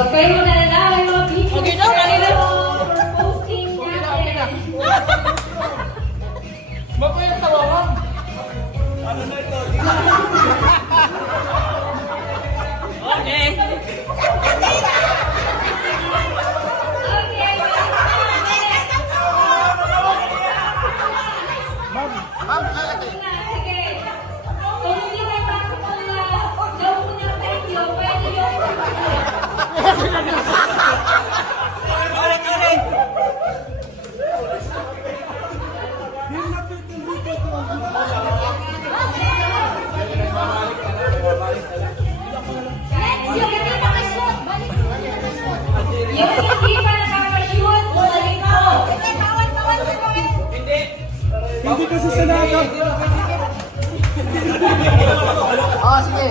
Okay mo na lang yung mga video. Okay na, kanina. For posting natin. Ba't yung tawawan? Ano na ito? Okay. Ma'am, lalagay. Sige. Kung hindi may pasok na daw po niya thank you, pwede yung yung hindi pa nakakashoot, bumalik mo. Hindi kasi sanaga. Oh, sige.